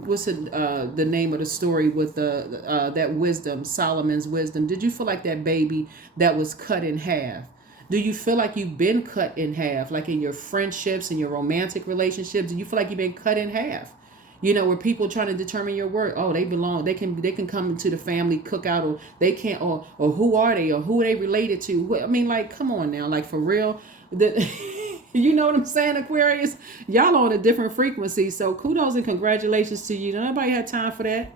what's the name of the story with that wisdom, Solomon's wisdom? Did you feel like that baby that was cut in half? Do you feel like you've been cut in half, like in your friendships and your romantic relationships? Do you feel like you've been cut in half? Where people trying to determine your worth. Oh, they belong. They can come into the family cookout, or they can't, or who are they, or who are they related to? I mean, like, come on now, like for real. You know what I'm saying, Aquarius? Y'all on a different frequency. So kudos and congratulations to you. Nobody had time for that.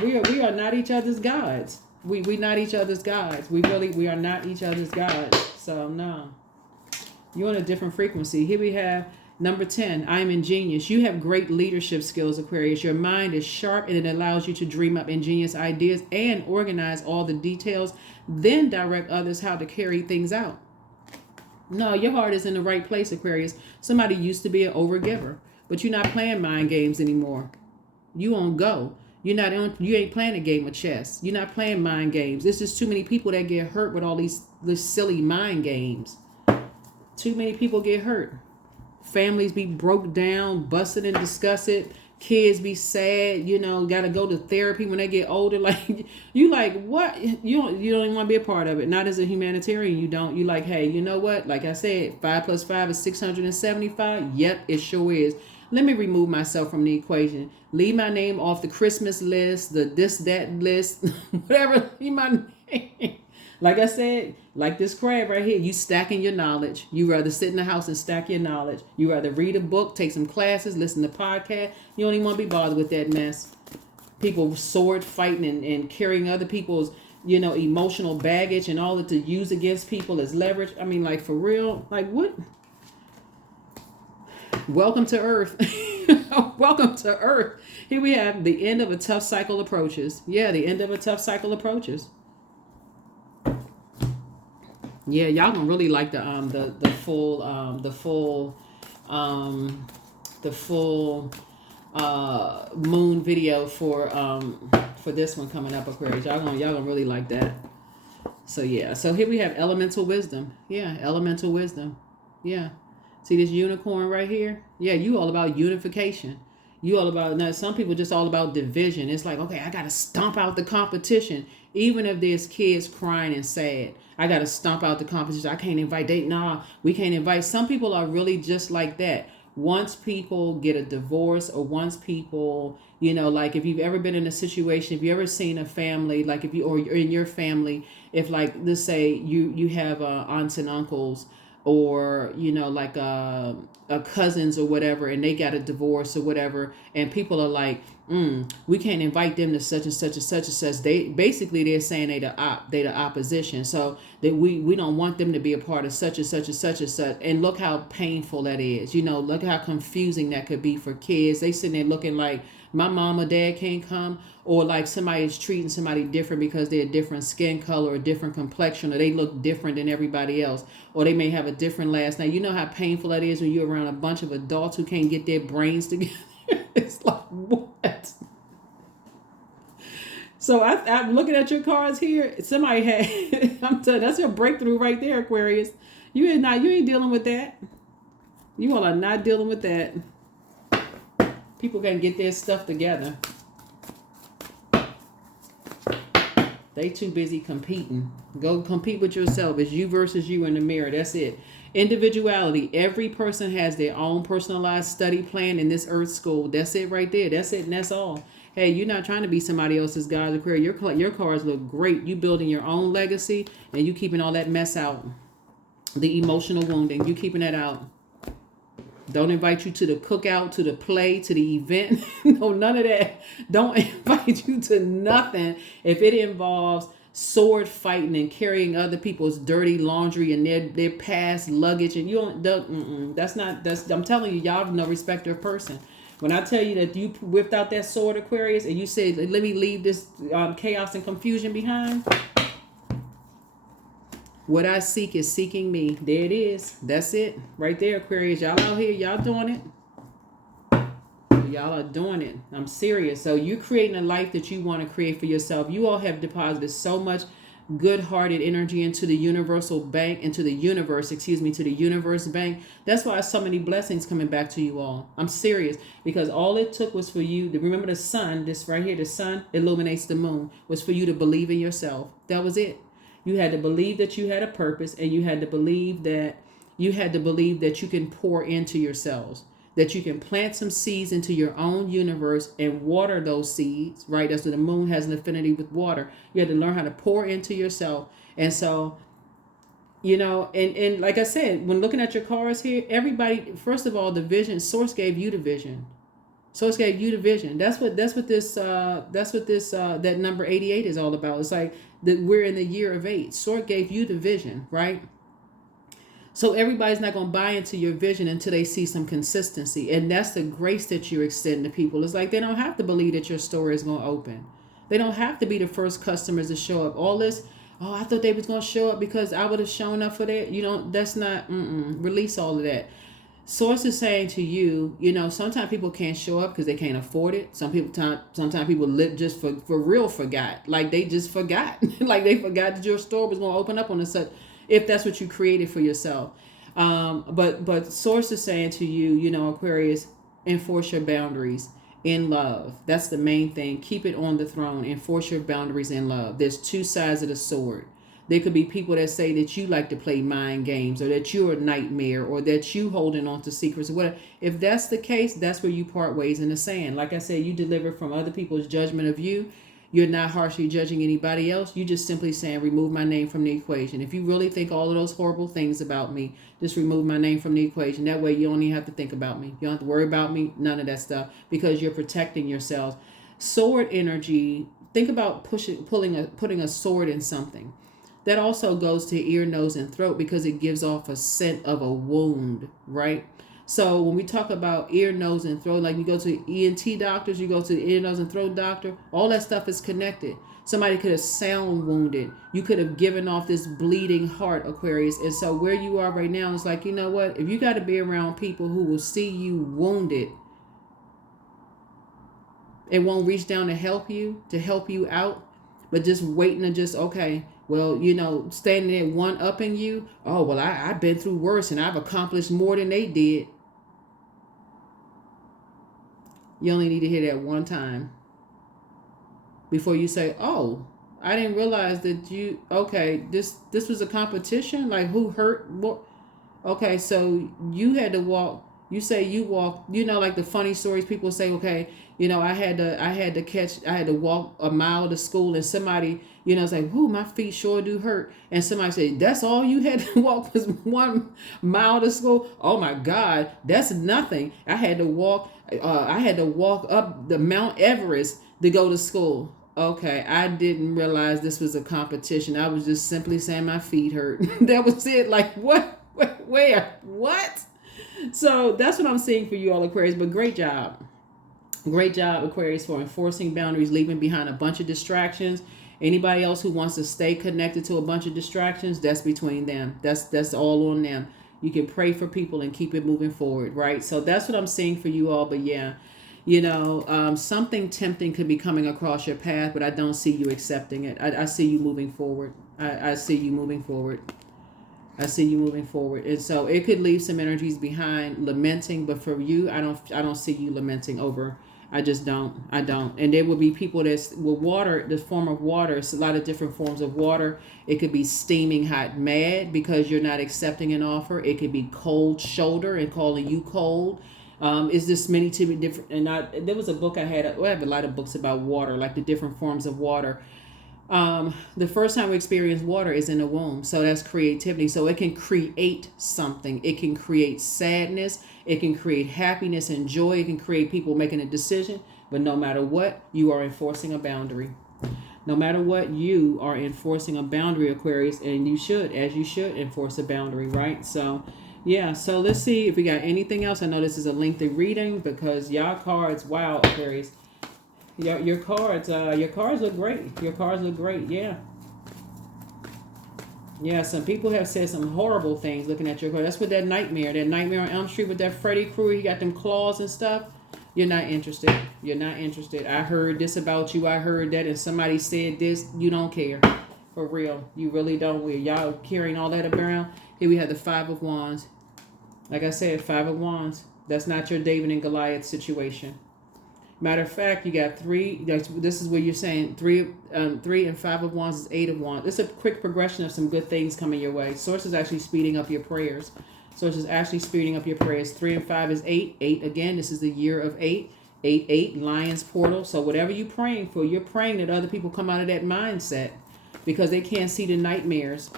We are not each other's gods. We not each other's gods. We are not each other's gods. So no, you're on a different frequency. Here we have number 10. I am ingenious. You have great leadership skills, Aquarius. Your mind is sharp and it allows you to dream up ingenious ideas and organize all the details, then direct others how to carry things out. No, your heart is in the right place, Aquarius. Somebody used to be an overgiver, but you're not playing mind games anymore. You on go. You're not on. You ain't playing a game of chess. You're not playing mind games. There's just too many people that get hurt with all these silly mind games. Too many people get hurt. Families be broke down, busted and disgusted. Kids be sad, got to go to therapy when they get older. Like, you like, what? You don't even want to be a part of it. Not as a humanitarian, you don't. You like, hey, you know what? Like I said, 5 plus 5 is 675. Yep, it sure is. Let me remove myself from the equation. Leave my name off the Christmas list, the this, that list, whatever. Leave my name. Like I said, like this crab right here, you stacking your knowledge. You rather sit in the house and stack your knowledge. You rather read a book, take some classes, listen to podcasts. You don't even want to be bothered with that mess. People sword fighting and carrying other people's, emotional baggage and all that to use against people as leverage. I mean, like, for real, like, what? Welcome to Earth. Welcome to Earth. Here we have the end of a tough cycle approaches. Yeah, the end of a tough cycle approaches. Yeah, y'all gonna really like the full moon video for this one coming up, Aquarius. Y'all gonna really like that. So yeah, so here we have elemental wisdom. Yeah, elemental wisdom. Yeah, see this unicorn right here? Yeah, you all about unification. You all about, now some people just all about division. It's like, okay, I gotta stomp out the competition. Even if there's kids crying and sad, I gotta stomp out the competition. I can't invite we can't invite. Some people are really just like that. Once people get a divorce, or once people, like, if you've ever been in a situation, if you ever seen a family, like if you, or in your family, if, like, let's say you have aunts and uncles, or like cousins or whatever, and they got a divorce or whatever, and people are like, we can't invite them to such and such and such and such. They're saying they the opposition, so that we don't want them to be a part of such and such and such and such. And look how painful that is. Look how confusing that could be for kids. They sitting there looking like, my mom or dad can't come, or like somebody's treating somebody different because they're a different skin color or different complexion, or they look different than everybody else, or they may have a different last name. You know how painful that is when you're around a bunch of adults who can't get their brains together. It's like, what? So I'm looking at your cards here. Somebody had, I'm telling you, that's your breakthrough right there, Aquarius. You ain't dealing with that. You all are not dealing with that. People can get their stuff together. They too busy competing. Go compete with yourself. It's you versus you in the mirror. That's it. Individuality. Every person has their own personalized study plan in this earth school. That's it right there. That's it, and that's all. Hey, you're not trying to be somebody else's guide or career. Your cards look great. You building your own legacy, and you keeping all that mess out. The emotional wounding. You keeping that out. Don't invite you to the cookout, to the play, to the event. No, none of that. Don't invite you to nothing if it involves sword fighting and carrying other people's dirty laundry and their past luggage. And you don't. That's I'm telling you, y'all have no respect of person. When I tell you that you whipped out that sword, Aquarius, and you said, "Let me leave this chaos and confusion behind." What I seek is seeking me. There it is. That's it. Right there, Aquarius. Y'all out here. Y'all doing it. Y'all are doing it. I'm serious. So you're creating a life that you want to create for yourself. You all have deposited so much good-hearted energy into the universal bank, to the universe bank. That's why so many blessings coming back to you all. I'm serious. Because all it took was for you to remember the sun. This right here, the sun illuminates the moon. Was for you to believe in yourself. That was it. You had to believe that you had a purpose, and you had to believe that you can pour into yourselves, that you can plant some seeds into your own universe and water those seeds, right? That's what the moon has an affinity with water. You had to learn how to pour into yourself. And so, and like I said, when looking at your cards here, everybody, first of all, the vision, source gave you the vision. Source gave you the vision. That's what this that number 88 is all about. It's like that we're in the year of 8. Source gave you the vision, right? So everybody's not going to buy into your vision until they see some consistency. And that's the grace that you extend to people. It's like they don't have to believe that your store is going to open. They don't have to be the first customers to show up. All oh, I thought they was going to show up because I would have shown up for that. You know, that's not, release all of that. Source is saying to you, you know, sometimes people can't show up because they can't afford it. Sometimes people live just for real forgot. Like they just forgot. Like they forgot that your store was going to open up on a such, if that's what you created for yourself. But Source is saying to you, you know, Aquarius, enforce your boundaries in love. That's the main thing. Keep it on the throne. Enforce your boundaries in love. There's two sides of the sword. There could be people that say that you like to play mind games, or that you're a nightmare, or that you holding on to secrets or whatever. If that's the case, that's where you part ways in the sand. Like I said, you deliver from other people's judgment of you. You're not harshly judging anybody else. You just simply saying, remove my name from the equation. If you really think all of those horrible things about me, just remove my name from the equation. That way you don't even have to think about me. You don't have to worry about me, none of that stuff, because you're protecting yourselves. Sword energy, think about putting a sword in something. That also goes to ear, nose, and throat because it gives off a scent of a wound, right? So when we talk about ear, nose, and throat, like you go to ENT doctors, you go to the ear, nose, and throat doctor, all that stuff is connected. Somebody could have sound wounded. You could have given off this bleeding heart, Aquarius. And so where you are right now is like, you know what? If you got to be around people who will see you wounded, it won't reach down to help you out, but just waiting to just, okay, well, you know, standing there one-upping you. Oh, well, I've been through worse and I've accomplished more than they did. You only need to hear that one time before you say, oh, I didn't realize that you, okay, this was a competition. Like who hurt what? Okay, so you had to walk. You say you walk, you know, like the funny stories people say, okay, you know, I had to walk a mile to school, and somebody, you know, it's like, whoo, my feet sure do hurt. And somebody said, that's all you had to walk was 1 mile to school? Oh my God, that's nothing. I had to walk up the Mount Everest to go to school. Okay, I didn't realize this was a competition. I was just simply saying my feet hurt. That was it. Like, what? Where? What? So that's what I'm seeing for you all, Aquarius. But great job. Great job, Aquarius, for enforcing boundaries, leaving behind a bunch of distractions. Anybody else who wants to stay connected to a bunch of distractions, that's between them. That's all on them. You can pray for people and keep it moving forward, right? So that's what I'm seeing for you all. But yeah, you know, something tempting could be coming across your path, but I don't see you accepting it. I see you moving forward. I see you moving forward. I see you moving forward. And so it could leave some energies behind lamenting, but for you, I don't see you lamenting over. I just don't. I don't. And there will be people that's with water, the form of water. It's a lot of different forms of water. It could be steaming hot mad because you're not accepting an offer. It could be cold shoulder and calling you cold. Is this many to be different? And there was a book I had. I have a lot of books about water, like the different forms of water. The first time we experience water is in the womb. So that's creativity. So it can create something. It can create sadness. It can create happiness and joy. It can create people making a decision. But no matter what, you are enforcing a boundary. No matter what, you are enforcing a boundary, Aquarius. And you should enforce a boundary, right? So, yeah. So let's see if we got anything else. I know this is a lengthy reading because y'all cards, wow, Aquarius. Your cards look great. Your cards look great. Yeah. Yeah, some people have said some horrible things looking at your card. That's with that nightmare on Elm Street with that Freddy Krueger. He got them claws and stuff. You're not interested. You're not interested. I heard this about you. I heard that, and somebody said this. You don't care. For real. You really don't. Y'all carrying all that around. Here we have the 5 of Wands. Like I said, 5 of Wands. That's not your David and Goliath situation. Matter of fact, you got 3. This is where you're saying 3 and 5 of Wands is 8 of Wands. It's a quick progression of some good things coming your way. Source is actually speeding up your prayers. Source is actually speeding up your prayers. 3 and 5 is 8. 8 again. This is the year of 8. 8, Lion's portal. So whatever you're praying for, you're praying that other people come out of that mindset because they can't see the nightmares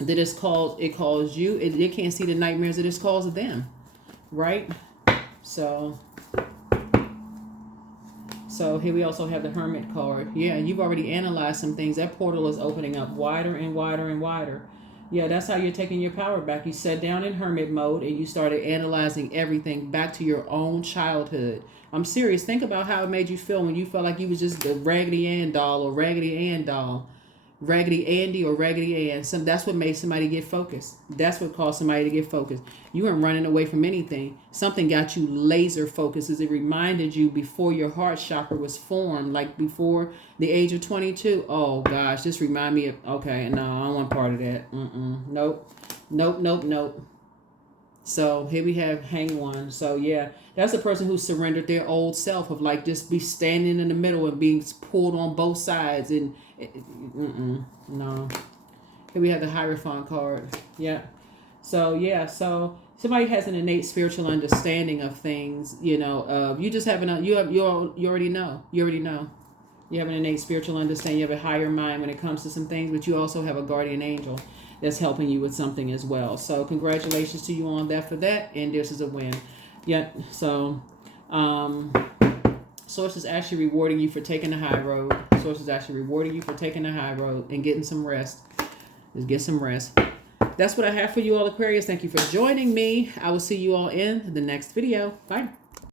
that it calls you. They can't see the nightmares that it calls them, right? So here we also have the Hermit card. Yeah, you've already analyzed some things. That portal is opening up wider and wider and wider. Yeah, that's how you're taking your power back. You sat down in hermit mode and you started analyzing everything back to your own childhood. I'm serious. Think about how it made you feel when you felt like you was just a Raggedy Ann doll or Raggedy Ann doll. Raggedy Andy or Raggedy Ann. That's what made somebody get focused. That's what caused somebody to get focused. You weren't running away from anything. Something got you laser focused, as it reminded you before your heart chakra was formed, like before the age of 22. Oh gosh, this remind me of, okay, no, I don't want part of that. Nope. Nope. So here we have Hang One. So yeah, that's a person who surrendered their old self of like just be standing in the middle and being pulled on both sides and no. Here we have the Hierophant card. Yeah. So yeah, so somebody has an innate spiritual understanding of things. You know, you just have you already know. You already know. You have an innate spiritual understanding. You have a higher mind when it comes to some things, but you also have a guardian angel that's helping you with something as well. So congratulations to you on that for that. And this is a win. Yeah. So Source is actually rewarding you for taking the high road. Source is actually rewarding you for taking the high road and getting some rest. Just get some rest. That's what I have for you all, Aquarius. Thank you for joining me. I will see you all in the next video. Bye.